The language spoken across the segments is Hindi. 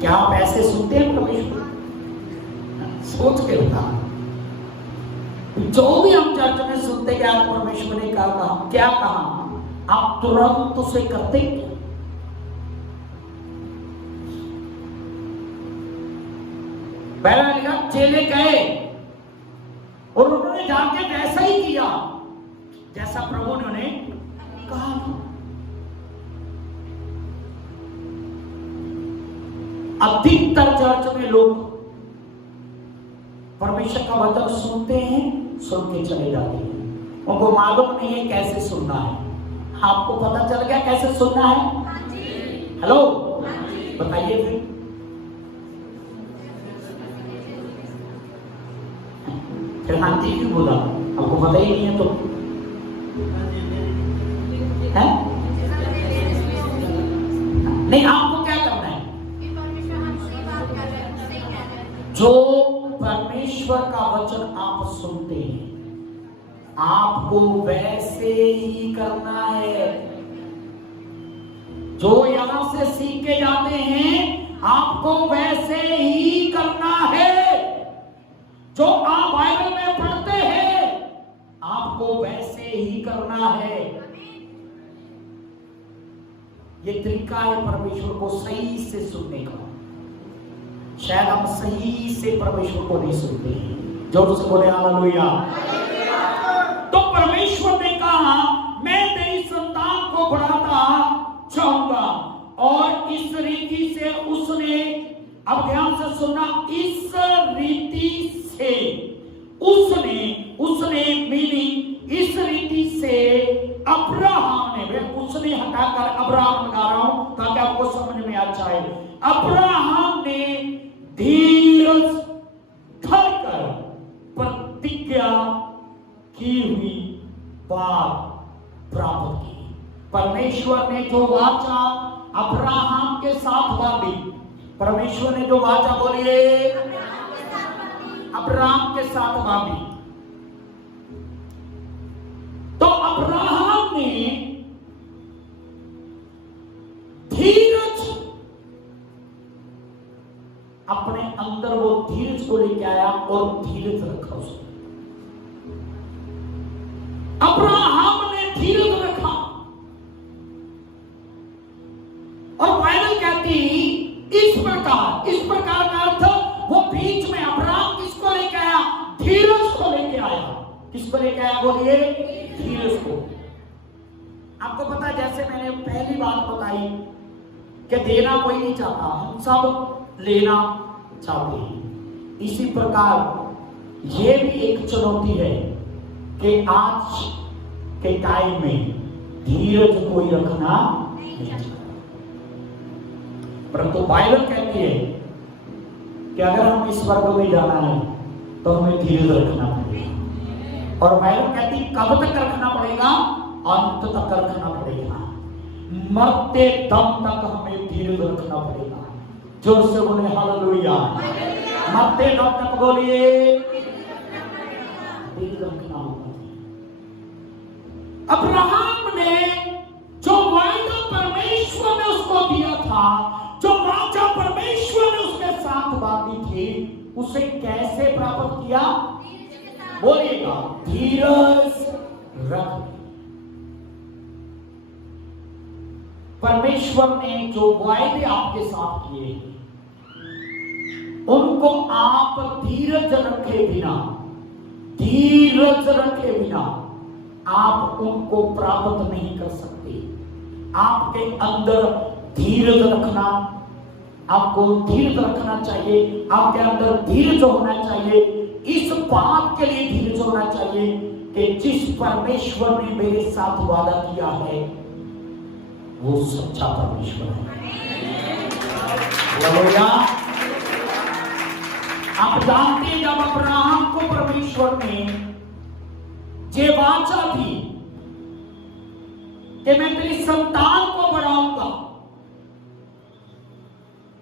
क्या आप ऐसे सुनते हैं परमेश्वर? सोच के बता। जो भी हम चर्च में सुनते हैं आज परमेश्वर ने कहा, क्या कहा, आप तुरंत उसे करते हैं? पहला लिखा चेले गए और उन्होंने जाके वैसा ही किया जैसा प्रभु ने उन्हें कहा था। अधिकतर चर्च में लोग परमेश्वर का वचन सुनते हैं, सुन के चले जाते हैं, उनको मालूम नहीं है कैसे सुनना है। आपको पता चल गया कैसे सुनना है? हेलो, बताइए फिर हाँ जी क्यों बोला? आपको पता ही नहीं है तो है? नहीं, आपको क्या करना है? जो परमेश्वर का वचन आप सुनते हैं आपको वैसे ही करना है। जो यहां से सीख के जाते हैं आपको वैसे ही करना है। जो आप बाइबल में पढ़ते हैं आपको वैसे ही करना है। ये तरीका है परमेश्वर को सही से सुनने का। शायद हम सही से परमेश्वर को नहीं सुनते हैं। जोर से बोले हालेलुया। तो परमेश्वर ने कहा मैं तेरी संतान को बढ़ाता चाहूंगा, और इस रीति से उसने, अब ध्यान से सुनना, इस रीति से उसने मीनिंग इस रीति से अब्राहम ने, उसने हटाकर अब्राहम लगा रहा हूं ताकि आपको समझ में आ जाए। अब्राहम ने धीरज धरकर प्रतिज्ञा की हुई बात प्राप्त की। परमेश्वर ने जो वाचा अब्राहम के साथ बांधी, परमेश्वर ने जो वाचा बोलिए अब्राहम के साथ बांधी, तो अब्राहम ने धीरज, अपने अंदर वो धीरज को लेके आया और धीरज रखा उसने। अब्राहम ने धीरज रखा, और बाइबल कहती इस प्रकार का अर्थ, वो बीच में अब्राहम किसको लेके आया? धीरज को लेके आया। किसको लेके आया बोलिए? धीरज को। आपको पता है, जैसे मैंने पहली बात बताई कि देना कोई नहीं चाहता, हम सब लेना चाहते हैं। इसी प्रकार ये भी एक चुनौती है कि आज के टाइम में धीरज कोई रखना नहीं चाहता। परंतु बाइबल कहती है कि अगर हम इस वर्ग में जाना है तो हमें धीरज रखना पड़ेगा। और बाइबल कहती कब तक रखना पड़ेगा? अंत तक रखना पड़ेगा। मरते दम तक हमें धीरज रखना पड़ेगा। जोर से बोले हालेलुया। मरते दम तक बोलिए धीरज रखना होगा। अब्राहम ने जो वायदा परमेश्वर ने उसको दिया था, जो वाचा परमेश्वर ने उसके साथ बांधी थी, उसे कैसे प्राप्त किया? बोलिएगा धीरज रख। परमेश्वर ने जो वायदे आपके साथ किए उनको आप धीरज रखे बिना आप उनको प्राप्त नहीं कर सकते। आपके अंदर धीरज रखना, आपको धीरज रखना चाहिए। आपके अंदर धीरज होना चाहिए। इस बात के लिए धीरज होना चाहिए कि जिस परमेश्वर ने मेरे साथ वादा किया है वो सच्चा परमेश्वर है। हालेलुया। आप जानते हैं जब अब्राहम को परमेश्वर ने ये वाचा दी कि मैं तेरी संतान को बढ़ाऊंगा,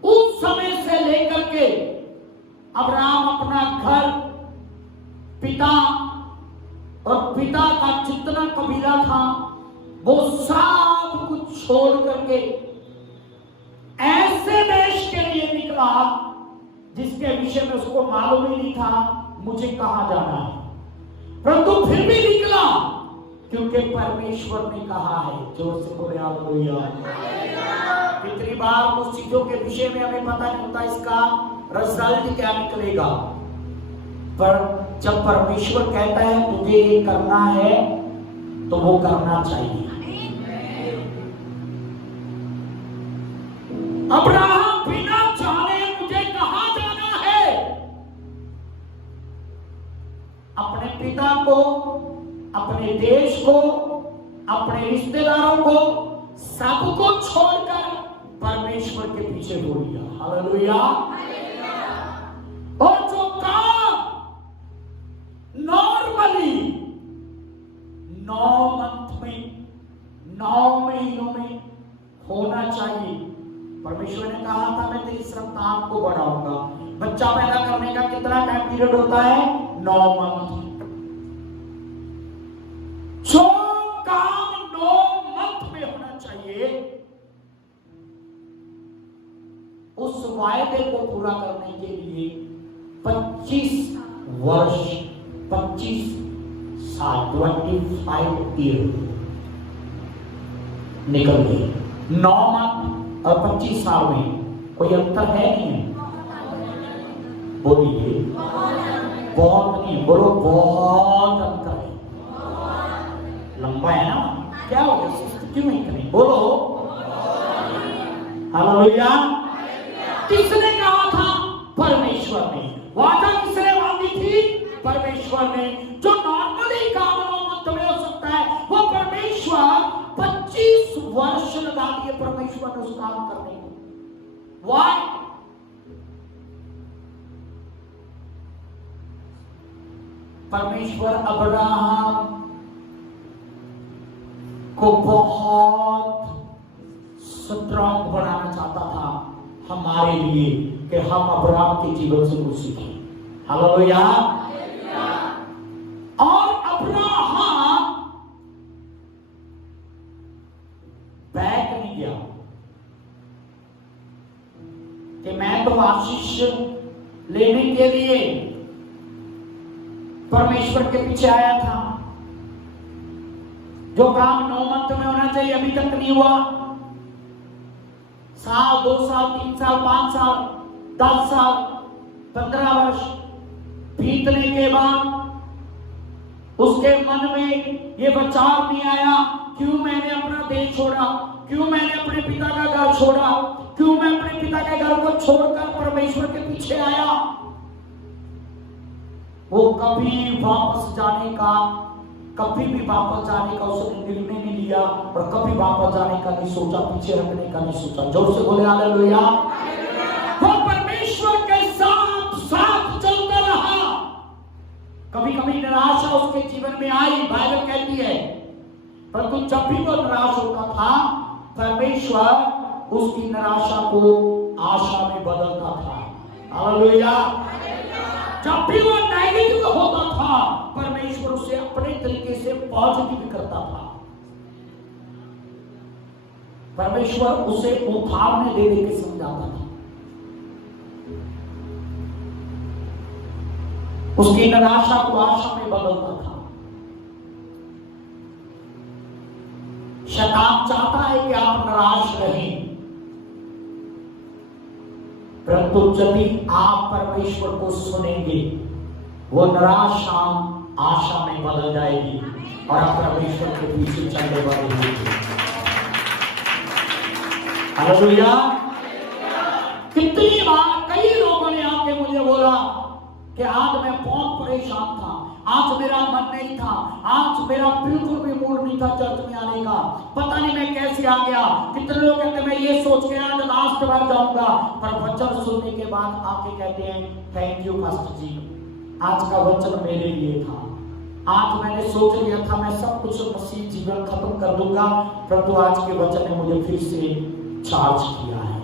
उस समय से लेकर के अब्राहम अपना घर, पिता और पिता का जितना कबीला था वो सब कुछ छोड़ करके ऐसे देश के लिए निकला जिसके विषय में उसको मालूम ही नहीं था मुझे कहां जाना है, परंतु फिर भी निकला क्योंकि परमेश्वर ने कहा है। जोर से बोले हालेलुया। कितनी बार उस चीजों के विषय में हमें पता नहीं होता इसका रिजल्ट क्या निकलेगा, पर जब परमेश्वर कहता है तुझे ये करना है तो वो करना चाहिए। अब्राहम बिना जाने मुझे कहां जाना है, अपने पिता को, अपने देश को, अपने रिश्तेदारों को, सबको छोड़कर परमेश्वर के पीछे हो लिया। हालेलुया। और जो काम नॉर्मली 9 मंथ में, 9 महीनों में होना चाहिए, परमेश्वर ने कहा था मैं तेरी संतान को बढ़ाऊंगा। बच्चा पैदा करने का कितना टाइम पीरियड होता है? 9 मंथ। जो काम 9 मंथ में होना चाहिए, उस वायदे को पूरा करने के लिए 25 वर्ष, 25 साल, 25 ईयर निकल गए। 9 मंथ और 25 साल में कोई अंतर है नहीं है? बोलिए बहुत नहीं, बोलो बहुत अंतर है। लंबा है ना, क्या हो गया, सुस्त क्यों नहीं करें? बोलो हालेलुया। किसने कहा था? परमेश्वर ने। वादा किसने बांधी थी? परमेश्वर ने। जो नॉर्मली काम 9 मंथ में हो सकता है, वो परमेश्वर 25 वर्ष लगा दिए परमेश्वर ने उस काम करने को। वाह, परमेश्वर अब्राहम को बहुत स्ट्रांग बनाना चाहता था हमारे लिए, कि हम अब्राहम के जीवन से कुछ सीखें। हालेलुया। और अब्राहम बैक नहीं गया कि मैं तो आशीष लेने के लिए परमेश्वर के पीछे आया था। जो काम 9 मंथ में होना चाहिए अभी तक नहीं हुआ। साल, 2 साल, 3 साल, 5 साल, 10 साल, 15 वर्ष बीतने के बाद उसके मन में ये विचार नहीं आया, क्यों मैंने अपना देश छोड़ा, क्यों मैंने अपने पिता का घर छोड़ा, क्यों मैं अपने पिता के घर को छोड़कर परमेश्वर के पीछे आया। वो कभी वापस जाने का, कभी भी वापस जाने का उसने निर्णय नहीं लिया, और कभी वापस जाने का नहीं सोचा, पीछे हटने का नहीं सोचा। जोर से बोले हालेलुया। वो परमेश्वर के साथ साथ चलता रहा। कभी कभी निराशा उसके जीवन में आई, बाइबल कहती है, परंतु जब भी वो निराश होता था, परमेश्वर उसकी निराशा को आशा में बदलता था। हालेलुया। जब भी वो नेगेटिव होता था, परमेश्वर उसे अपने तरीके से पॉजिटिव करता था। परमेश्वर उसे उठाने दे दे के समझाता था। उसकी निराशा को आशा में बदलता था। शैतान चाहता है कि आप निराश रहें, परंतु जब आप परमेश्वर को सुनेंगे, वो निराशा आशा में बदल जाएगी और आप परमेश्वर के पीछे चलने वाले होंगे। हालेलुया। कितनी बार कई लोगों ने आके मुझे बोला कि आज मैं बहुत परेशान था, आज मेरा मन नहीं था, आज मेरा बिल्कुल भी मूड नहीं था चर्च में आने का, पता नहीं मैं कैसे आ गया। कितने लोग कहते हैं मैं ये सोच के आज लास्ट बार जाऊंगा, पर वचन सुनने के बाद आके कहते हैं थैंक यू पास्टर जी, आज का वचन मेरे लिए था। आज मैंने सोच लिया था मैं सब कुछ मसीह जीवन खत्म कर दूंगा, परंतु आज के वचन ने मुझे फिर से चार्ज किया है।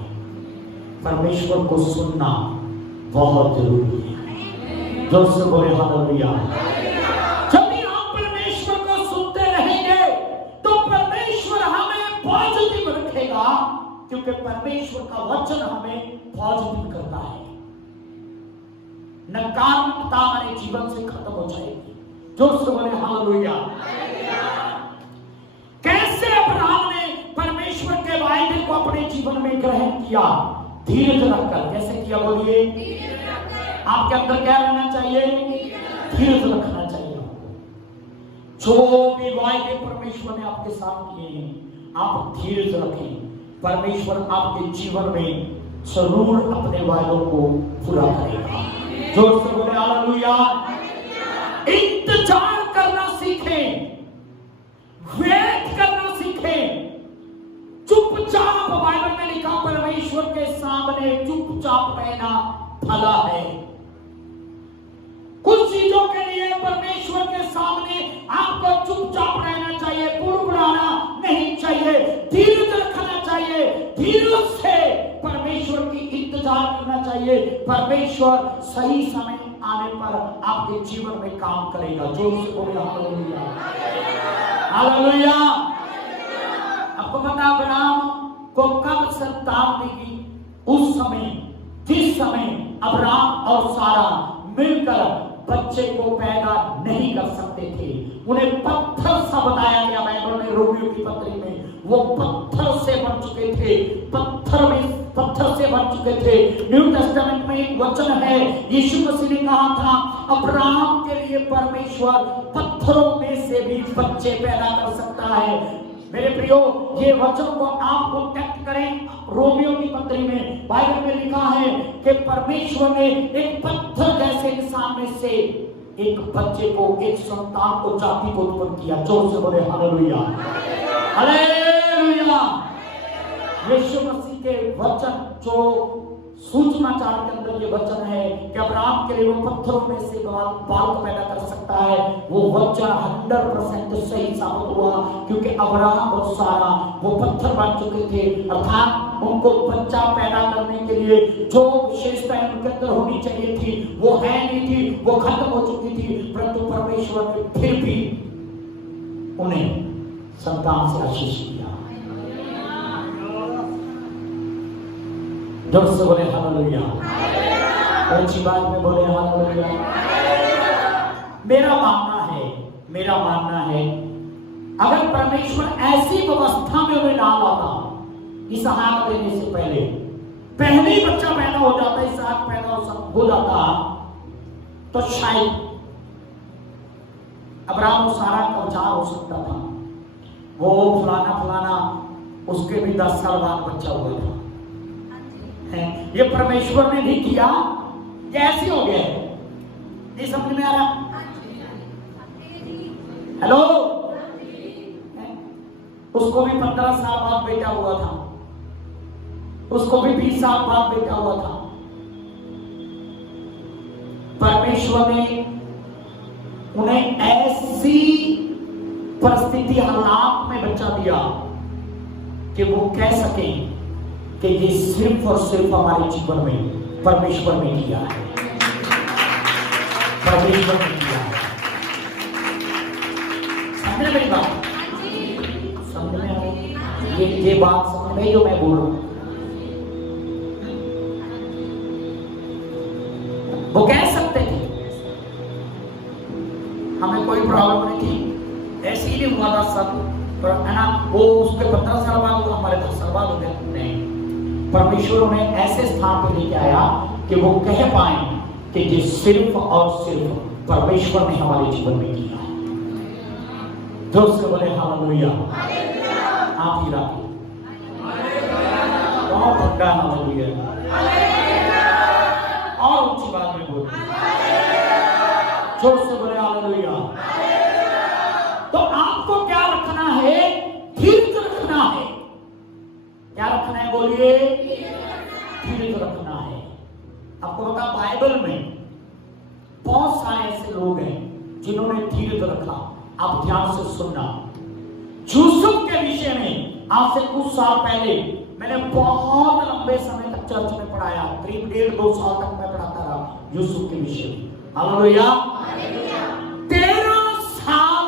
परमेश्वर को सुनना बहुत जरूरी है। जोर से बोले हालेलुया। जब भी हम परमेश्वर को सुनते रहेंगे तो परमेश्वर हमें पॉजिटिव रखेगा, क्योंकि परमेश्वर का वचन हमें पॉजिटिव करता है। नकारात्मकता हमारे जीवन से खत्म हो जाएगी। जोर से बोले हालेलुया। कैसे अब्राहम ने परमेश्वर के वायदे को अपने जीवन में ग्रहण किया? धीरज रखकर। कैसे किया बोलिए? आपके अंदर क्या रहना चाहिए? धीरज रखना चाहिए। जो भी वायदे परमेश्वर ने आपके साथ किए हैं, आप धीरज रखें। परमेश्वर आपके जीवन में जरूर अपने वायदों को पूरा करेगा। जोर से बोले हालेलुया। इंतजार करना सीखें, वेट करना सीखें। चुपचाप, बाइबल में लिखा परमेश्वर के सामने चुपचाप रहना भला है। कुछ चीजों के लिए परमेश्वर के सामने आपको चुपचाप रहना चाहिए, बुड़बुड़ाना नहीं चाहिए, धीरज रखना चाहिए, धीरज से परमेश्वर की इंतजार करना चाहिए। परमेश्वर सही समय आने पर आपके जीवन में काम करेगा। जोर से बोले हालेलुया। हालेलुया। आपको पता अब्राहम को कब संतान मिली? उस समय, जिस समय अब्राहम और सारा मिलकर बच्चे को पैदा नहीं कर सकते थे। उन्हें पत्थर सा बताया गया बाइबल में, रोमियो की पत्री में। वो पत्थर से बन चुके थे, पत्थर से बन चुके थे। न्यू टेस्टामेंट में एक वचन है, यीशु मसीह ने कहा था अब्राहम के लिए परमेश्वर पत्थरों में से भी बच्चे पैदा कर सकता है। मेरे प्रियो, ये वचन को आप कॉन्टेक्ट करें। रोमियो की पत्री में बाइबल में लिखा है कि परमेश्वर ने एक पत्थर जैसे इंसान में से एक बच्चे को, एक संतान को, जाति को उत्पन्न किया। जोर से बोले हालेलुया। हालेलुया। यीशु मसीह के वचन जो सुसमाचार के अंदर ये वचन है कि अब्राहम के लिए वो पत्थरों में से बाल पैदा कर सकता है, वो वचन 100% सही साबित हुआ। क्योंकि अब्राहम और सारा वो पत्थर बन चुके थे, अर्थात उनको बच्चा पैदा करने के लिए जो विशेषताएं उनके अंदर होनी चाहिए थी वो है नहीं थी, वो खत्म हो चुकी थी। परंतु परमेश्वर ने फिर भी उन्हें संतान से आशीष दिया। जोर से बोले हालेलुया। अच्छी बात में बोले हालेलुया। मेरा मानना है अगर परमेश्वर ऐसी व्यवस्था में उन्हें डाल आता, इसहाक देने से पहले ही बच्चा पैदा हो जाता, इसहाक पैदा हो जाता, तो शायद अब्राहम और सारा का विचार हो सकता था वो फलाना उसके भी 10 साल बाद बच्चा हुआ था। ये परमेश्वर ने नहीं किया, कैसे हो गया? नहीं समझ में आ रहा? हेलो। उसको भी 15 साल बाद बेटा हुआ था, उसको भी 20 साल बाद बेटा हुआ था। परमेश्वर ने उन्हें ऐसी परिस्थिति, हालात में बच्चा दिया कि वो कह सके कि ये सिर्फ और सिर्फ हमारे जीवन में परमेश्वर ने किया है, परमेश्वर ने किया है। समझ मेरी बात? समझ में आ रही? ये बात समझ में जो मैं बोल रहा हूं? वो कह सकते थे हमें कोई प्रॉब्लम नहीं थी, ऐसे ही नहीं हुआ था सब, है ना? वो उसके 15 साल बाद, हमारे 10 साल बाद हो गया। नहीं, परमेश्वर उन्हें ऐसे स्थान पर लेके आया कि वो कह पाए कि ये सिर्फ और सिर्फ परमेश्वर ने हमारे जीवन में किया है। जोर से बोले हालेलुया। आप ही राखिए, बहुत ठंडा हालेलुया, और ऊंची बात में बोल, जोर से बोले हालेलुया। तो आपको क्या रखना है? धीरज रखना है। क्या रखना है बोलिए? धीरज रखना है। आपको पता बाइबल में बहुत सारे ऐसे लोग हैं जिन्होंने धीरज रखा। आप ध्यान से सुनना। यूसुफ के विषय में आज से कुछ साल पहले मैंने बहुत लंबे समय तक चर्च में पढ़ाया, करीब 1.5-2 साल तक मैं पढ़ाता रहा यूसुफ के विषय में। हालेलुया। 13 साल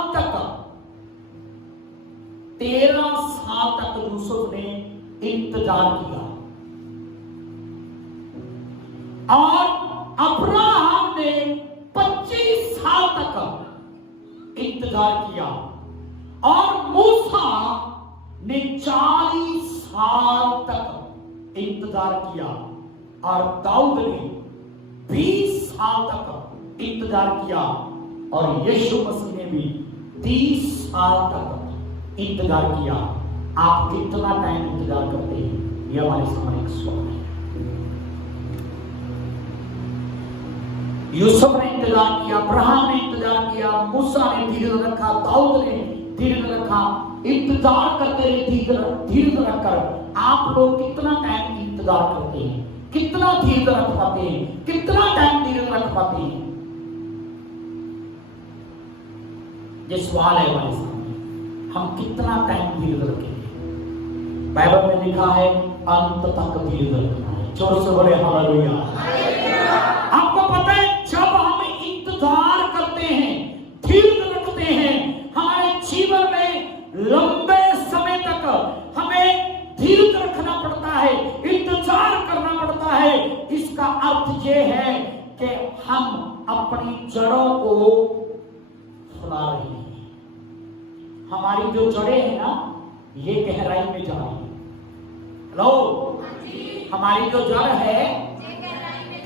तक यूसुफ ने इंतजार किया, और अब्राहम ने इंतजार किया। और मूसा ने 40 साल तक इंतजार किया और दाऊद ने 20 साल तक इंतजार किया और यीशु मसीह ने भी 30 साल तक इंतजार किया। आप कितना टाइम इंतजार करते हैं, यह हमारे सामने एक सवाल है। यूसुफ ने इंतजार किया, अब्राहम ने इंतजार किया, मूसा ने धीरज रखा, दाऊद ने धीरज रखा। इंतजार करते रहे धीरज रखकर। आप लोग कितना टाइम इंतजार करते हैं, कितना धीरज रख पाते हैं, कितना टाइम धीरज रख पाते हैं? ये सवाल है हमारे सामने, हम कितना टाइम धीरज रखेंगे? बाइबल में लिखा है अंत तक धीरज रखना है। जोर से बोले हालेलुया। आपको पता है जब हम इंतजार करते हैं, धीरज रखते हैं, हमारे जीवन में लंबे समय तक हमें धीरज रखना पड़ता है, इंतजार करना पड़ता है। इसका अर्थ यह है कि हम अपनी जड़ों को फुला रहे हैं। हमारी जो जड़ें हैं ना, ये गहराई में जा रही है। हेलो, हमारी जो जड़ है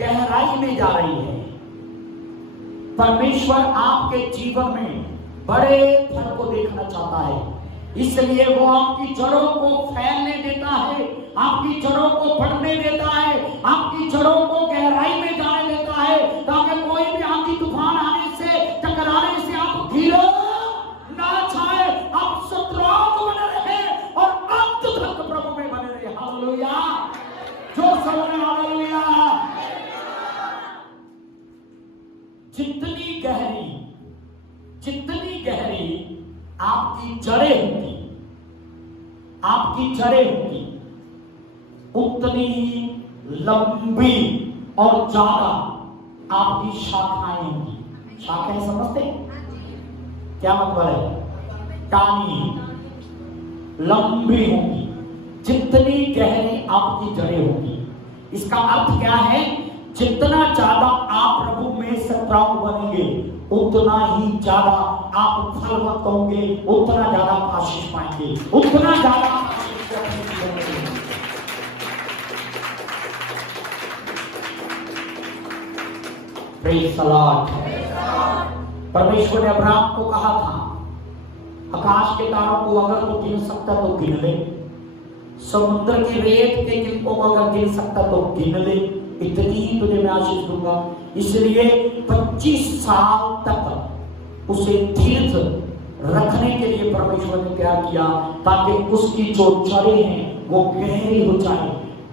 गहराई में जा रही है। परमेश्वर आपके जीवन में बड़े फल को देखना चाहता है, इसलिए वो आपकी जड़ों को फैलने देता है, आपकी जड़ों को बढ़ने देता है, आपकी जड़ों को गहराई में जाने देता है, ताकि कोई भी आंधी तूफान आने से, टकराने से आप गिरो ना जाए, आप स्ट्रांग बने रहे और अंत तक प्रभु में बने रहे। हालेलुया, जो सबने हालेलुया। जितनी गहरी आपकी जड़ें होंगी, उतनी ही लंबी और ज्यादा आपकी शाखाएं होंगी। शाखाएं समझते हैं क्या मतलब है? टानी लंबी होंगी, जितनी गहरी आपकी जड़ें होंगी। इसका अर्थ क्या है? जितना ज्यादा आप प्रभु में स्ट्रांग बनेंगे, उतना ही ज्यादा आप फलवंत होंगे, उतना ज्यादा आशीष पाएंगे, उतना ज्यादा प्रेज़ द लॉर्ड। परमेश्वर ने अब्राहम को कहा था, आकाश के तारों को अगर तू गिन सकता तो गिन ले, समुद्र की रेत के गिनकों को अगर गिन सकता तो गिन ले, इतनी ही तुझे मैं आशीष दूंगा। इसलिए 25 साल तक उसे धीरज रखने के लिए परमेश्वर ने क्या किया, ताकि उसकी जो जड़ें हैं वो गहरी हो जाए,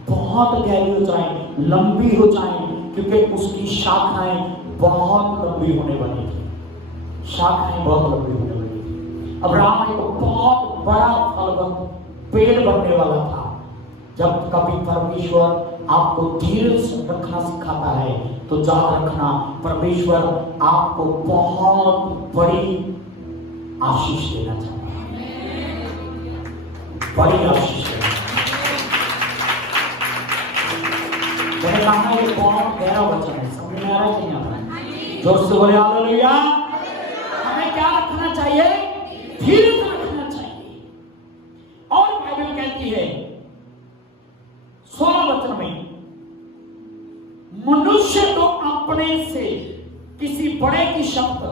बहुत गहरी हो जाए, लंबी हो जाए, क्योंकि उसकी शाखाएं बहुत लंबी होने वाली थी। शाखाएं बहुत लंबी होने वाली थी। अब्राहम एक बहुत बड़ा फलवंत पेड़ बनने वाला था। जब कभी परमेश्वर आपको धीरज रखना सिखाता है तो याद रखना, परमेश्वर आपको बहुत बड़ी आशीष देना चाहता है, बड़ी आशीष देना। मैंने कहा ये बहुत गहरा वचन है, समझ में आ रहा है कि नहीं? जोर से बोले हालेलुया। हमें क्या रखना चाहिए? धीरज रखना चाहिए। और बाइबल कहती है 16 वचन में, मनुष्य तो अपने से किसी बड़े की शपथ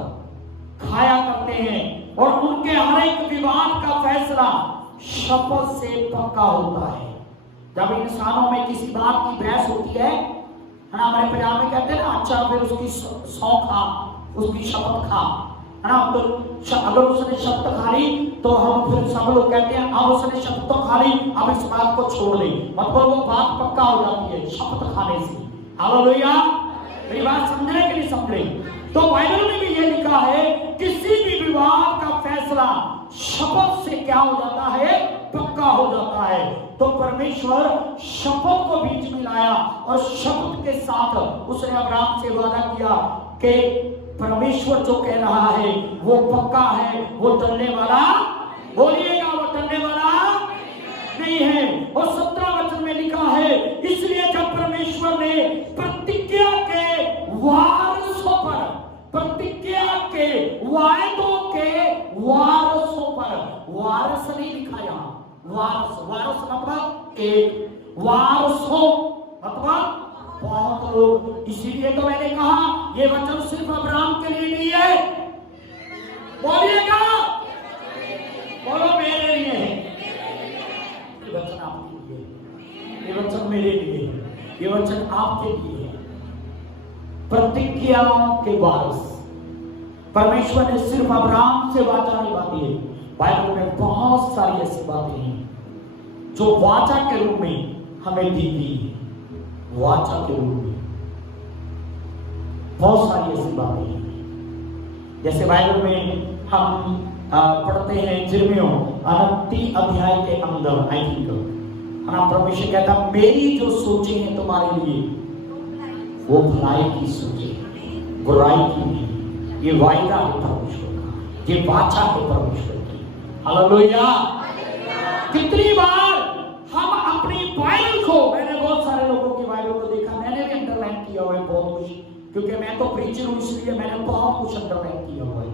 खाया करते हैं और उनके हर एक विवाद का फैसला शपथ से पक्का होता है। जब इंसानों में किसी बात की बहस होती है ना, हमारे पंजाब में कहते हैं ना, अच्छा फिर उसकी सौ खा, उसकी शपथ खा, है ना। तो अगर उसने शपथ खा ली तो हम फिर सब लोग कहते हैं अब उसने शपथ तो खा ली, अब इस बात को छोड़ ले, मतलब वो बात पक्का हो जाती है शपथ खाने से। हालेलुया। मेरी बात समझ रहे कि नहीं समझ रहे? तो बाइबल में भी ये लिखा है, किसी भी विवाद का फैसला शपथ से क्या हो जाता है? पक्का हो जाता है। तो परमेश्वर शपथ को बीच में लाया और शपथ के साथ उसने अब्राहम से वादा किया कि परमेश्वर जो कह रहा है वो पक्का है, वो टलने वाला, बोलिएगा, वो टलने वाला नहीं है। और 17 वचन में लिखा है, इसलिए जब परमेश्वर ने प्रतिज्ञा के वारसों पर, प्रतिज्ञा के वायदों के वारसों पर, वारस नहीं लिखा यहाँ, वारस, वारस मतलब एक, वारसों मतलब बहुत लोग। इसीलिए तो मैंने कहा ये वचन सिर्फ अब्राहम के लिए नहीं है, बोलिएगा, बोलो मेरे लिए है। ये वचन आपके लिए है, ये वचन मेरे लिए है, ये वचन आपके लिए है। प्रतिज्ञा के वारस, परमेश्वर ने सिर्फ अब्राहम से वाचा नहीं बांधी है, बाइबल में बहुत सारी ऐसी बातें हैं जो वाचा के रूप में हमें दी गई है। वाचा के रूप में बहुत सारी ऐसी बातें हैं, जैसे बाइबल में हम पढ़ते हैं यिर्मयाह 29 अध्याय के अंदर, आई थिंक परमेश्वर कहता मेरी जो सोचें हैं तुम्हारे लिए वो भलाई की सोचें, बुराई की नहीं। ये वायदा है परमेश्वर का, ये वाचा है परमेश्वर की। हालेलुया। कितनी बार हम अपनी बाइबल को, मैंने बहुत सारे लोगों की बाइबल को देखा, मैंने भी अंडरलाइन किया हुआ है बहुत कुछ, क्योंकि मैं तो प्रीचर हूं इसलिए मैंने बहुत कुछ अंडरलाइन किया हुआ है।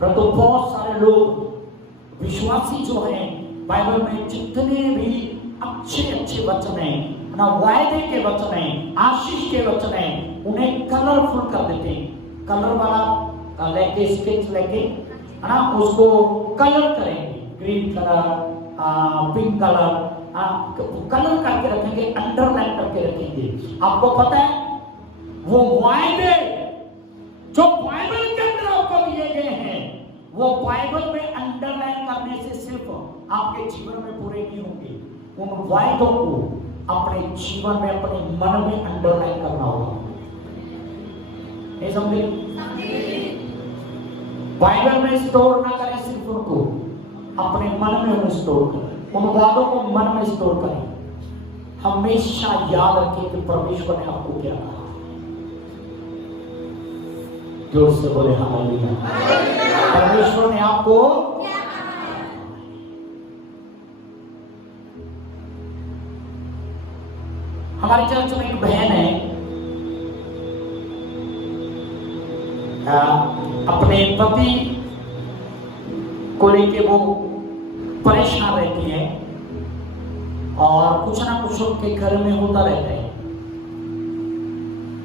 परंतु बहुत सारे लोग विश्वासी जो हैं बाइबल में जितने भी अच्छे अच्छे वचन हैं ना, वायदे के वचन हैं, आशीष के वचन हैं, उन्हें कलरफुल कर देते हैं। कलर वाला लेके, स्केच लेके है ना, उसको कलर करेंगे, green colour, pink colour, colour करके रखेंगे, अंडरलाइन करके रखेंगे। आपको पता है वो वायदे जो बाइबल के अंदर आपको दिए गए हैं, वो बाइबल में अंडरलाइन करने से सिर्फ आपके जीवन में पूरे नहीं होंगे, उन वायदों को अपने जीवन में, अपने मन में अंडरलाइन करना होगा। नहीं समझे? बाइबल में स्टोर ना करें सिर्फ उनको, अपने मन में उन्हें स्टोर करें, उन वादों को मन में स्टोर करें। हमेशा याद रखें कि परमेश्वर ने आपको क्या कहा। जोर से बोले हालेलुया। परमेश्वर ने आपको हमारी चर्च में एक बहन है, अपने पति को लेके वो परेशान रहती है और कुछ ना कुछ उनके घर में होता रहता है।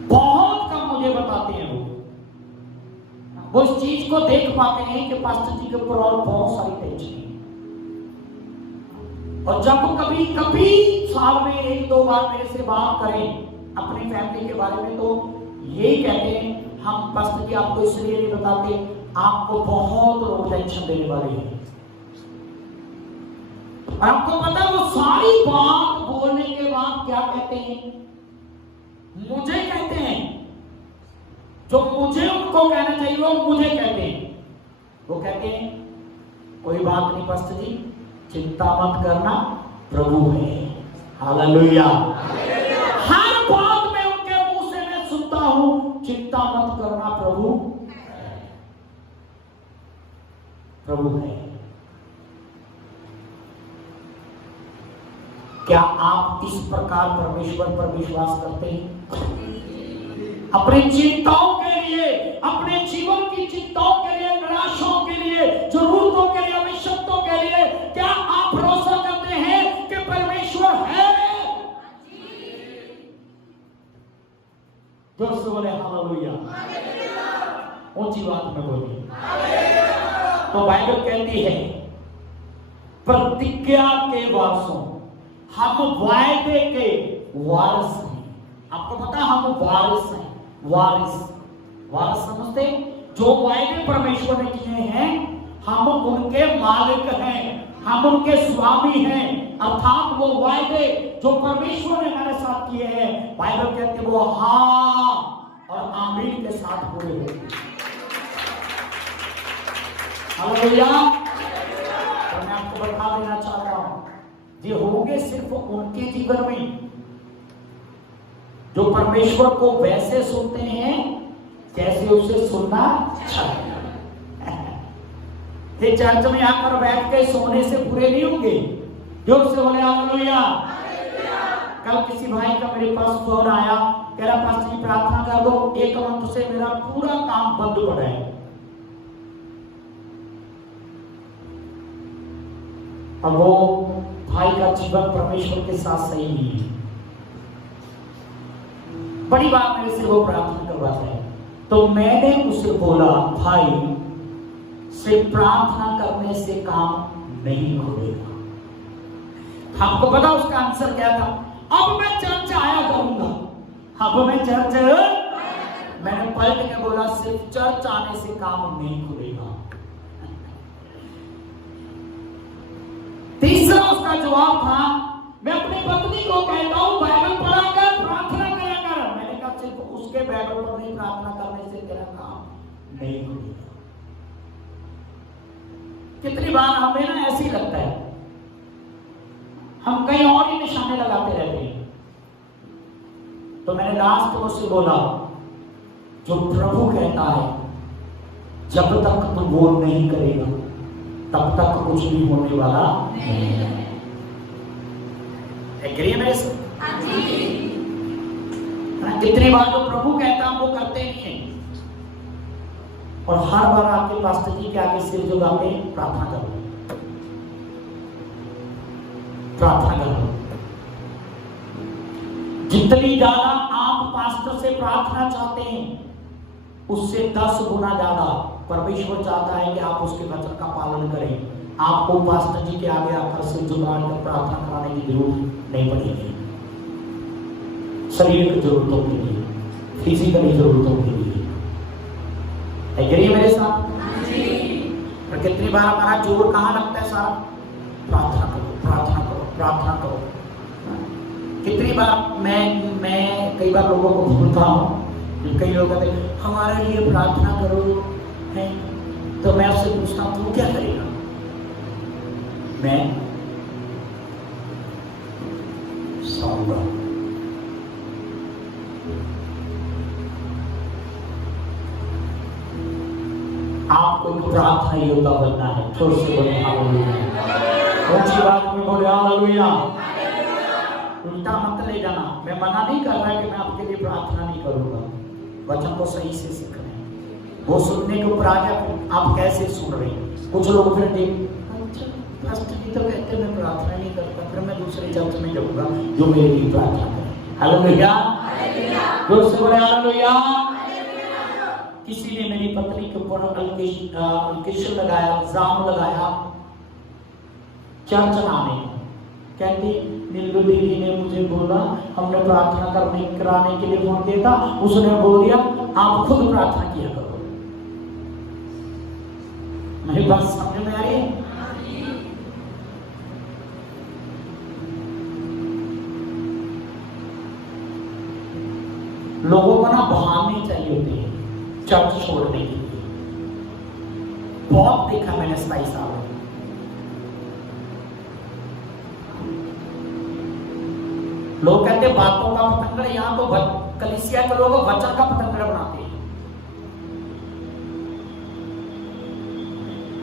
बहुत कम मुझे बताते हैं वो इस चीज को देख पाते हैं कि पास्टर जी के ऊपर और बहुत सारी टेंशन है। और जब कभी कभी साल में 1-2 बार मेरे से बात करें अपनी फैमिली के बारे में, तो यही कहते हैं हम पास्टर जी आपको इसलिए नहीं बताते, आपको बहुत लोग टेंशन देने वाले हैं। आपको पता है वो सारी बात बोलने के बाद क्या कहते हैं? मुझे कहते हैं, जो मुझे उनको कहना चाहिए वो मुझे कहते हैं। वो कहते हैं कोई बात नहीं पास्टर जी, चिंता मत करना, प्रभु है। हालेलुया। हर बात में उनके मुंह से मैं सुनता हूं, चिंता मत करना, प्रभु प्रभु है। क्या आप इस प्रकार परमेश्वर पर विश्वास करते हैं? अपनी चिंताओं के लिए, अपने जीवन की चिंताओं के लिए, निराशाओं के लिए, जरूरतों के लिए, आवश्यकताओं के लिए, क्या आप भरोसा करते हैं कि परमेश्वर है? जोर से बोले हालेलुया। ऊंची बात में बोलिए। तो बाइबल कहती है प्रतिज्ञा के वारसों, हम वायदे के वारिस हैं। आपको पता है हम वारिस हैं। वारिस, वारिस समझते? जो वायदे परमेश्वर ने किए हैं हम उनके मालिक हैं, हम उनके स्वामी हैं। अर्थात वो वायदे जो परमेश्वर ने हमारे साथ किए हैं, बाइबल कहते हैं वो हाँ और आमीन के साथ पूरे होंगे। हालेलुया। तो मैं आपको बता देना चाहता हूं, ये होंगे सिर्फ उनके जीवन में जो परमेश्वर को वैसे सुनते हैं जैसे उसे सुनना चाहिए। ये चर्च में आकर बैठ के सोने से पूरे नहीं होंगे। जोर से बोले हालेलुया। कल किसी भाई का मेरे पास फोन आया, कह रहा पास्टर जी प्रार्थना कर दो, 1 मंथ से मेरा पूरा काम बंद पड़ा है। और वो भाई का जीवन परमेश्वर के साथ सही नहीं है। बड़ी बात मेरे से वो प्रार्थना करवाता है, तो मैंने उसे बोला भाई सिर्फ प्रार्थना करने से काम नहीं खुलेगा। आपको पता उसका आंसर क्या था? अब मैं चर्च आया करूंगा, अब मैं चर्च, मैंने पलट के बोला सिर्फ चर्च आने से काम नहीं खुलेगा। तीसरा उसका जवाब था, मैं अपनी पत्नी को कहता हूं बाइबल पढ़ा कर, प्रार्थना करा कर। मैंने कहा सिर्फ उसके बाइबल पढ़ने प्रार्थना करने से तेरा काम नहीं खुलेगा। कितनी बार हमें ना ऐसे ही लगता है, हम कहीं और ही निशाने लगाते रहते हैं। तो मैंने लास्ट में उससे बोला, जो प्रभु कहता है जब तक तू वो नहीं करेगा तब तक कुछ भी होने वाला नहीं है। एग्री है मेरे से? कितनी बार जो प्रभु कहता है वो करते नहीं है, और हर बार आपके पास्टर जी के आगे सिर झुकाते प्रार्थना करो, प्रार्थना करो। जितनी ज्यादा आप पास्टर से प्रार्थना चाहते हैं उससे 10 गुना ज्यादा परमेश्वर चाहता है कि आप उसके वचन का पालन करें। आपको पास्टर जी के आगे आकर सिर झुकाकर प्रार्थना कराने की जरूरत नहीं पड़ेगी। शरीर की जरूरतों के लिए, फिजिकली जरूरतों के लिए। एग्री मेरे साथ? और कितनी बार हमारा जोर कहाँ लगता है सारा? प्रार्थना करो, प्रार्थना करो, प्रार्थना करो। कितनी बार मैं कई बार लोगों को बोलता हूँ, कई लोग कहते हैं हमारे लिए प्रार्थना करो है, तो मैं आपसे पूछता हूँ तू क्या करेगा? मैं सोऊंगा। आपको प्रार्थना योद्धा बनना है। जोर से बोले हालेलुया। ऊंची बात में बोले हालेलुया। उल्टा मत ले जाना। मैं मना नहीं कर रहा कि मैं आपके लिए प्रार्थना नहीं करूंगा, वचन को सही से सीख रहे हैं। वो सुनने के ऊपर आ गया, आप कैसे सुन रहे हैं? कुछ लोग फिर अच्छा पास्टर जी तो कहते मैं प्रार्थना नहीं करता, फिर मैं दूसरे चर्च में जाऊंगा जो मेरे लिए प्रार्थना करे। हालेलुया। जोर से बोले हालेलुया। किसी ने मेरी पत्नी के ऊपर अल्केशन लगाया, इल्जाम लगाया चर्च आने। कहती नीलू दीदी ने मुझे बोला, हमने प्रार्थना कराने के लिए फोन किया था, उसने बोल दिया आप खुद प्रार्थना किया करो। मेरी बात समझ में आई? लोगों को ना बहाने चाहिए होते हैं चर्च छोड़ने के लिए। बहुत देखा मैंने 27 साल में। लोग कहते बातों का पतंगड़, यहाँ तो कलीसिया के लोग वचन का पतंगड़ बनाते हैं।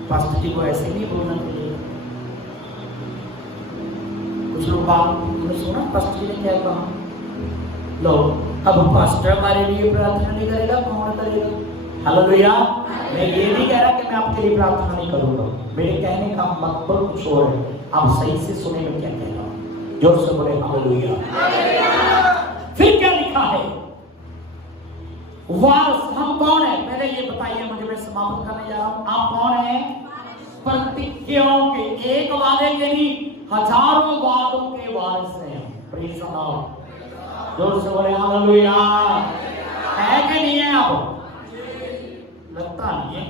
पास्टर जी को ऐसे नहीं बोलना चाहिए। कुछ लोग बात सुना, पास्टर जी ने क्या कहा? लो अब पास्टर हमारे लिए प्रार्थना नहीं करेगा, कौन करेगा? हालेलुया। मैं ये नहीं कह रहा कि मैं आपके लिए प्रार्थना नहीं करूंगा, मेरे कहने का मतलब कुछ और है। आप सही से सुने मैं क्या कह रहा हूं। जोर से बोले हालेलुया। फिर क्या लिखा है? वारस हम कौन है? पहले ये बताइए मुझे, मैं समाप्त करने जा रहा हूं। आप कौन है? प्रतिज्ञाओं के, एक वादे के नहीं हजारों वादों के वारिस हैं। Praise the Lord. जोर से बोले हालेलुया। है कि नहीं है? अब लगता नहीं है।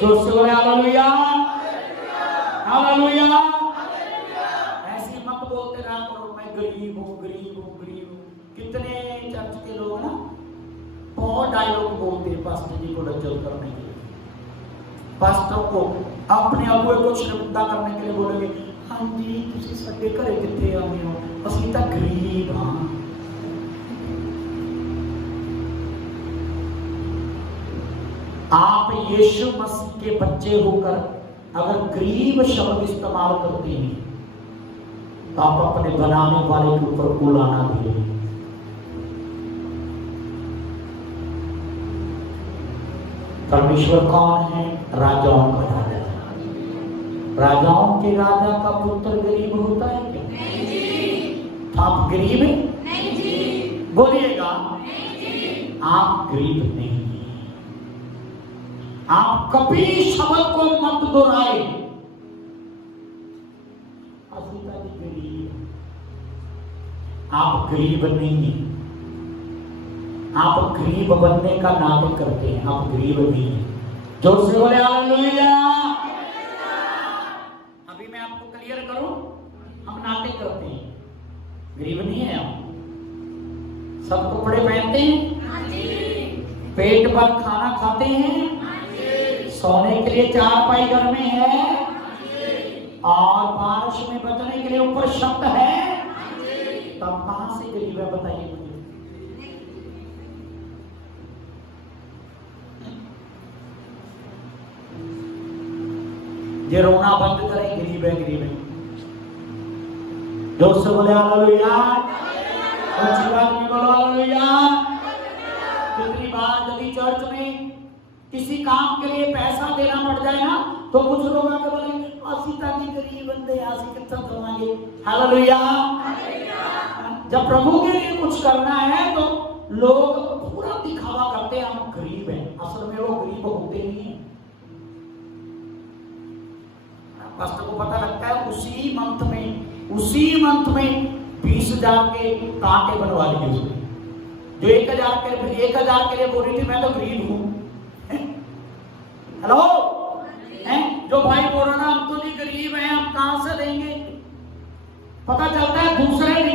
जोर से बोले हालेलुया। हालेलुया। ऐसी मत बोलते रहा करो मैं गरीब हूँ, गरीब हूँ, गरीब हूँ। कितने चर्च के लोग ना बहुत डायलॉग बोलते हैं पास्टर जी को लज्जत करने के लिए। पास्टर को अपने अगुए को शर्मिंदा करने के लिए बोलेंगे, हाँ जी तुसी साडे घरे कित्थे आए हो, असीं तां गरीब हां। आप यीशु मसीह के बच्चे होकर अगर गरीब शब्द इस्तेमाल करते हैं तो आप अपने बनाने वाले के ऊपर उलाना भी है। परमेश्वर कौन है? राजाओं का राजा। राजाओं के राजा का पुत्र गरीब होता है क्या? नहीं जी। आप गरीब हैं? नहीं जी। बोलिएगा, नहीं जी। आप गरीब नहीं। आप कभी शब्द को मत दोहराए। आप गरीब नहीं हैं। आप गरीब बनने का नाटक करते हैं। आप गरीब नहीं हैं। जोर से बोले हालेलुया। अभी मैं आपको क्लियर करूं, हम नाटक करते हैं, गरीब नहीं है आप। सब कपड़े पहनते हैं, हाँ जी। पेट भर खाना खाते हैं, हाँ जी। सोने के लिए चारपाई घर में है, हाँ जी। और बारिश में बचने के लिए ऊपर छत है, हाँ जी। तब कहां से गरीब है बताइए मुझे। ये रोना बंद करें, गरीब है, गरीब है। जोर से बोले हालेलुया। ऊंची आवाज में बोलो हालेलुया। कितनी बार यदि चर्च में किसी काम के लिए पैसा देना पड़ जाए ना, तो कुछ लोग आके बोले आसिता की गरीब बंदे, आसी कितना कमाएंगे। हालेलुया। जब प्रभु के लिए कुछ करना है तो लोग पूरा दिखावा करते हैं हम गरीब हैं, असल में वो गरीब होते नहीं हैं। पास्टर को पता लगता है उसी मंथ में 20,000 के कांटे बनवा लिए उसने। जो 1,000 के लिए बोल रही थी मैं तो गरीब हूं। हेलो, जो भाई बोल रहा हम तो नहीं गरीब हैं, हम कहां से देंगे। पता चलता है दूसरे दिन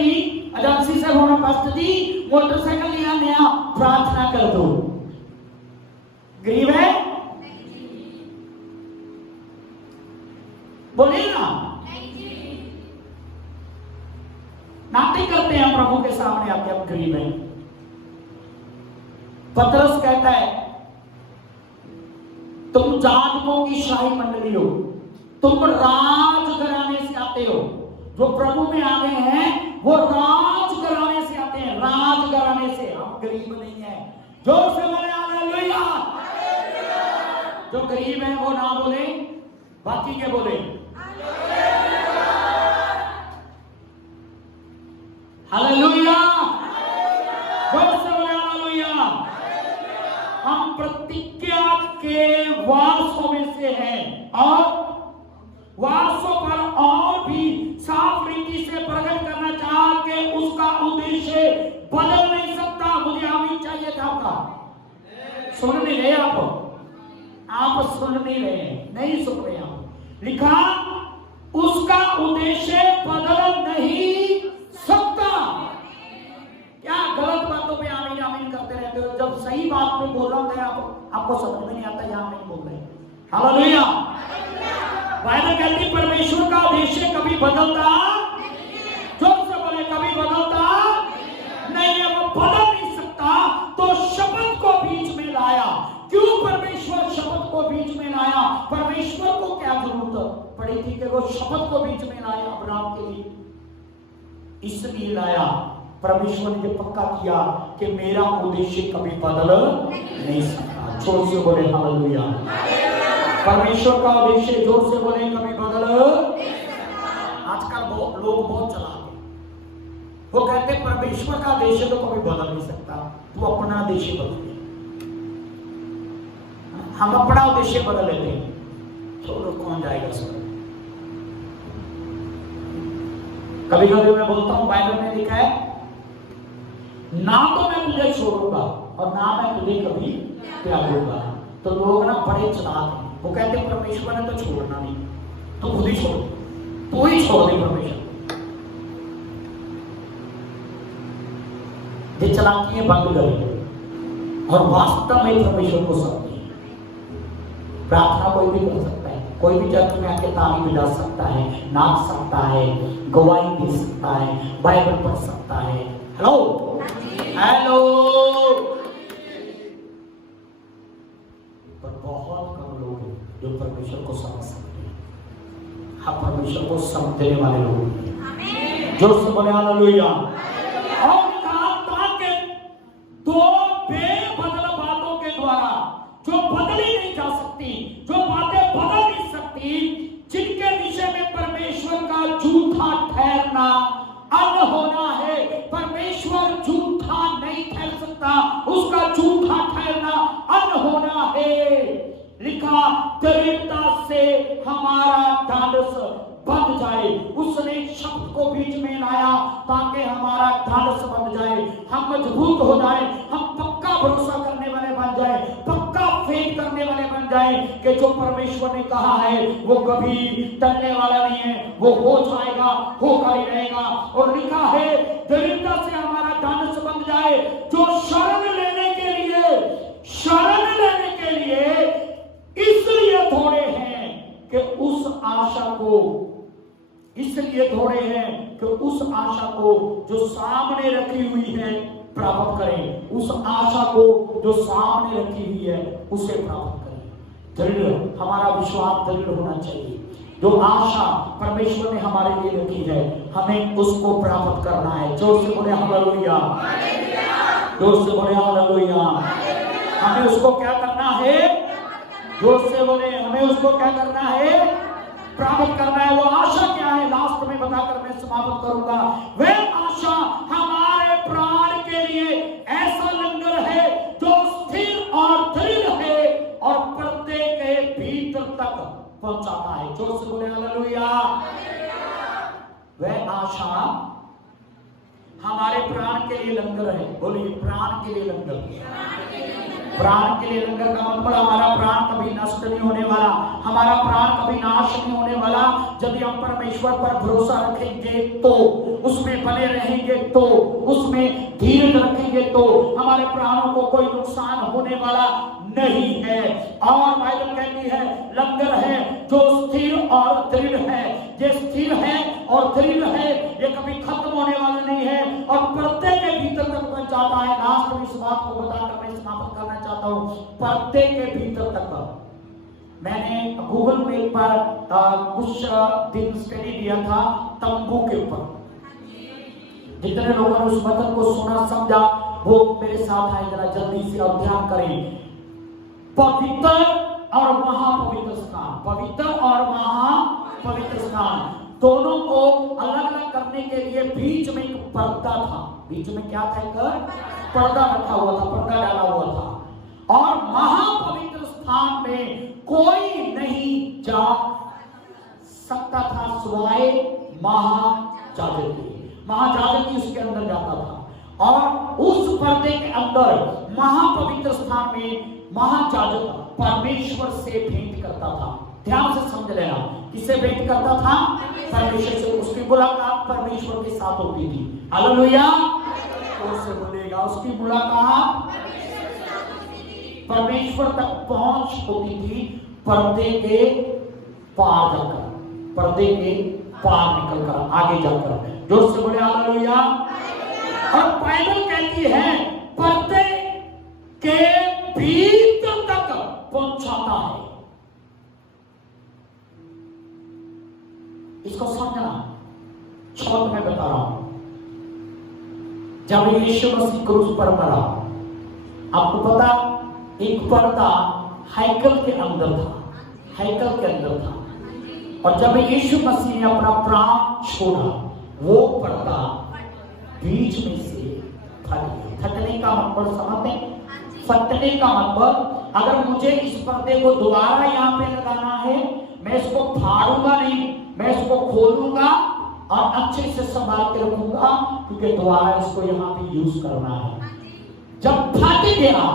एजेंसी से होना, पास्टर जी मोटरसाइकिल लिया नया, प्रार्थना कर दो। गरीब है, बोलिए ना। नाटक करते हैं प्रभु के सामने आके हम गरीब हैं। पतरस कहता है तुम जातियों की शाही मंडली हो, तुम राजघराने से आते हो। जो प्रभु में आ गए हैं वो राजघराने से आते हैं, राजघराने से। हम गरीब नहीं है। जोर से बोले हालेलुया। जो गरीब है वो ना बोले, बाकी के बोले हालेलुया। जोर से बोले हालेलुया। हम प्रतिज्ञा के वासों में से हैं और वासों पर और भी साफ रीति से प्रकट करना चाह के उसका उद्देश्य बदल नहीं सकता। मुझे आमीन चाहिए था आपका। सुन नहीं रहे आप सुन नहीं रहे, नहीं सुन रहे आप। लिखा उसका उद्देश्य बदल नहीं सकता। क्या गलत बातों पे आमीन आमीन करते रहते हो, जब सही बात पे बोल रहा होता है आपको समझ में नहीं आता, यहां नहीं बोल रहे। हालेलुया। बाइबल कहती परमेश्वर का उद्देश्य कभी बदलता, जोर से बोले कभी बदलता नहीं है। वो बदल नहीं सकता तो शब्द को बीच में लाया। क्यों परमेश्वर शब्द को बीच में लाया? परमेश्वर को क्या जरूरत पड़ी थी कि वो शब्द को बीच में लाया अब्राहम के लिए? इसलिए लाया परमेश्वर ने पक्का किया कि मेरा उद्देश्य कभी बदल नहीं सकता। जोर से बोले हालेलुया। परमेश्वर का उद्देश्य, जोर से बोले, कभी बदल नहीं सकता। आजकल लोग बहुत चलाक हैं, वो कहते हैं परमेश्वर का उद्देश्य तो कभी बदल नहीं सकता, तू अपना उद्देश्य बदल। हम अपना उद्देश्य बदल लेते हैं, तो कौन जाएगा सर। कभी कभी मैं बोलता हूं बाइबल में लिखा है ना तो मैं तुझे छोड़ूंगा और ना मैं तुझे कभी त्यागूंगा। तो लोग ना बड़े चालाक हैं, वो कहते हैं परमेश्वर ने तो छोड़ना नहीं, तो खुद ही छोड़, तू ही छोड़ दे परमेश्वर। ये चालाकी बंद करें और वास्तव में परमेश्वर को समझे। प्रार्थना कोई भी कर सकता है, कोई भी चर्च में आके ताली बजा सकता है, नाच सकता है, गवाही दे सकता है, बाइबल पढ़ सकता है। Hello hello. पर बहुत कम लोग हैं जो परमेश्वर को समझ सकते हैं। हम परमेश्वर को समझने वाले लोग हैं। जोर से बोले हालेलुया। और कहा ताकि दो बेबदल बातों के द्वारा जो बदली नहीं जा सकती, जो बातें बदल नहीं सकती, जिनके लिखा दृढ़ता से हमारा ढांढस बंध जाए। उसने शब्द को बीच में लाया ताकि हमारा ढांढस बंध जाए, हम मजबूत हो जाए, हम पक्का भरोसा करने वाले बन जाए, पक्का फेथ करने वाले बन जाए कि जो परमेश्वर ने कहा है वो कभी टलने वाला नहीं है, वो हो जाएगा, होगा ही रहेगा। और लिखा है दृढ़ता से हमारा ढांढस बंध जाए, जो शरण लेने के लिए इसलिए थोड़े हैं कि उस आशा को, इसलिए थोड़े हैं कि उस आशा को जो सामने रखी हुई है प्राप्त करें, उस आशा को जो सामने रखी हुई है उसे प्राप्त करें। दृढ़, हमारा विश्वास दृढ़ होना चाहिए। जो आशा परमेश्वर ने हमारे लिए रखी है हमें उसको प्राप्त करना है। जोर से बोले हालेलुया, जोर से बोले हालेलुया। हमें उसको क्या करना है? जोर से बोले, हमें उसको क्या करना है? प्राप्त करना है। वो आशा क्या है? लास्ट में बताकर मैं समाप्त करूंगा। वह आशा हमारे प्राण के लिए ऐसा लंगर है जो स्थिर और दृढ़ है और पर्दे के भीतर तक पहुंचाता है। जोर से बोले हालेलुया। वह आशा हमारे प्राण के लिए लंगर है। बोलिए प्राण के लिए लंगर। प्राण के लिए लंगर का मतलब हमारा प्राण कभी नष्ट नहीं होने वाला, हमारा प्राण कभी नाश नहीं होने वाला। यदि हम परमेश्वर पर भरोसा रखेंगे तो, उसमें बने रहेंगे तो, उसमें धीरज रखेंगे तो हमारे प्राणों को कोई नुकसान होने वाला नहीं है। और बाइबल कहती है लंगर है जो स्थिर और दृढ़ है। ये स्थिर है और दृढ़ है, ये कभी खत्म होने वाला नहीं है और पर्दे के भीतर तक पहुंच जाता है। लास्ट में इस बात को बताकर मैं समाप्त करना चाहता हूं। पर्दे के भीतर तक मैंने गूगल मेप पर कुछ दिन स्टडी दिया था तंबू के ऊपर। जितने लोगों ने उस वचन को सुना समझा वो मेरे साथ आए, जरा जल्दी से अध्ययन करें। पवित्र और महापवित्र स्थान, पवित्र और महापवित्र स्थान दोनों को अलग अलग करने के लिए बीच में एक पर्दा था। बीच में क्या था? एक पर्दा रखा हुआ था, पर्दा डाला हुआ था। और महापवित्र स्थान में कोई नहीं जा सकता था सिवाय महायाजक के। महायाजक ही उसके अंदर जाता था और उस पर्दे के अंदर महापवित्र स्थान में महायाजक परमेश्वर से भेंट करता था। ध्यान से समझ लेना, किससे भेंट करता था? परमेश्वर से। उसकी मुलाकात परमेश्वर के साथ होती थी। हालेलुया। उससे बोलेगा उसकी मुलाकात परमेश्वर तक पहुंच होती थी पर्दे के पार जाकर, पर्दे के पार निकलकर, आगे जाकर। जोर से बोले हालेलुया। और बाइबल कहती है पर्दे के भीतर तक पहुंचाता है। इसको समझना, छोट में बता रहा हूं। जब यीशु मसीह क्रूस पर मरा, आपको पता एक पर्दा हैकल के अंदर था, हैकल के अंदर था। और जब यीशु मसीह ने अपना प्राण छोड़ा, वो पर्दा बीच में से फट गया। फटने का मतलब समझते हैं? फटने का मतलब अगर मुझे इस पर्दे को दोबारा यहाँ पे लगाना है, मैं इसको फाड़ूंगा नहीं, मैं इसको खोलूंगा और अच्छे से संभाल के रखूंगा, क्योंकि दोबारा इसको यहाँ पे यूज करना है। जब फट गया,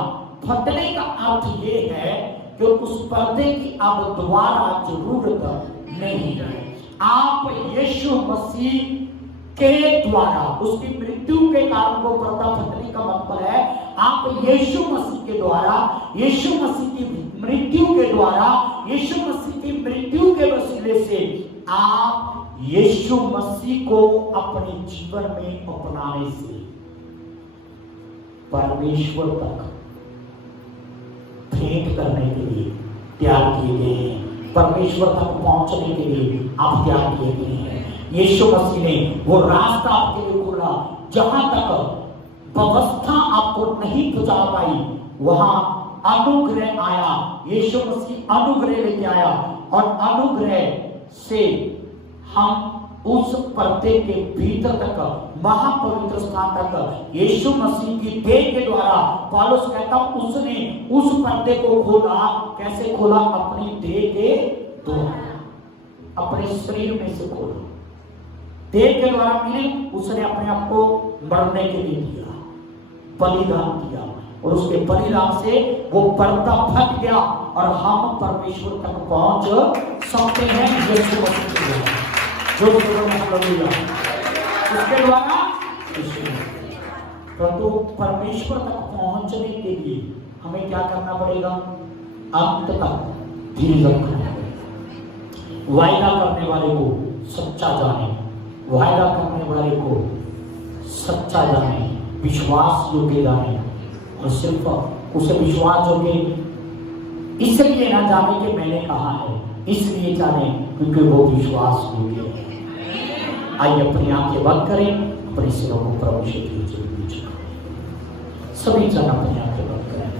फटने का अर्थ ये है कि उस पर्दे की अब दोबारा जरूरत नहीं है। आप यीशु मसीह के द्वारा, उसकी मृत्यु के कारण को पर्दा फटने का मतलब है आप यीशु मसीह के द्वारा, यीशु मसीह की मृत्यु के द्वारा, यीशु मसीह की मृत्यु के वसीले से आप यीशु मसीह को अपने जीवन में अपनाने से परमेश्वर तक भेंट करने के लिए तैयार किए गए हैं। परमेश्वर तक पहुंचने के लिए आप तैयार किए गए हैं। यीशु मसीह ने वो रास्ता आपके लिए खोला जहां तक व्यवस्था आपको नहीं पहुंचा पाई, वहां अनुग्रह आया। यीशु मसीह अनुग्रह लेके आया और अनुग्रह से हम उस पर्दे के भीतर तक, महापवित्र स्थान तक यीशु मसीह की देह के द्वारा, पौलुस कहता उसने उस पर्दे को खोला। कैसे खोला? अपनी देह के द्वारा, अपने शरीर में से खोला। देह के द्वारा मिले, उसने अपने आप को मरने के लिए दिया, बलिदान किया, और उसके बलिदान से वो पर्दा फट गया और हम परमेश्वर तक पहुंच सकते हैं यीशु मसीह के द्वारा। जो उसके द्वारा। परंतु परमेश्वर तक पहुंचने के लिए हमें क्या करना पड़ेगा? अंत तक धीरज रखना पड़ेगा। वायदा करने वाले को सच्चा जाने, वायदा करने वाले को सच्चा जाने, विश्वास योग्य जाने, और सिर्फ उसे विश्वास योग्य इसलिए ना जाने कि मैंने कहा है, इसलिए जाने क्योंकि वो विश्वास योग्य है। आइए अपनी आंखें बंद करें, अपने सिरों को प्रभु से सभी जन अपनी आंखें बंद करें।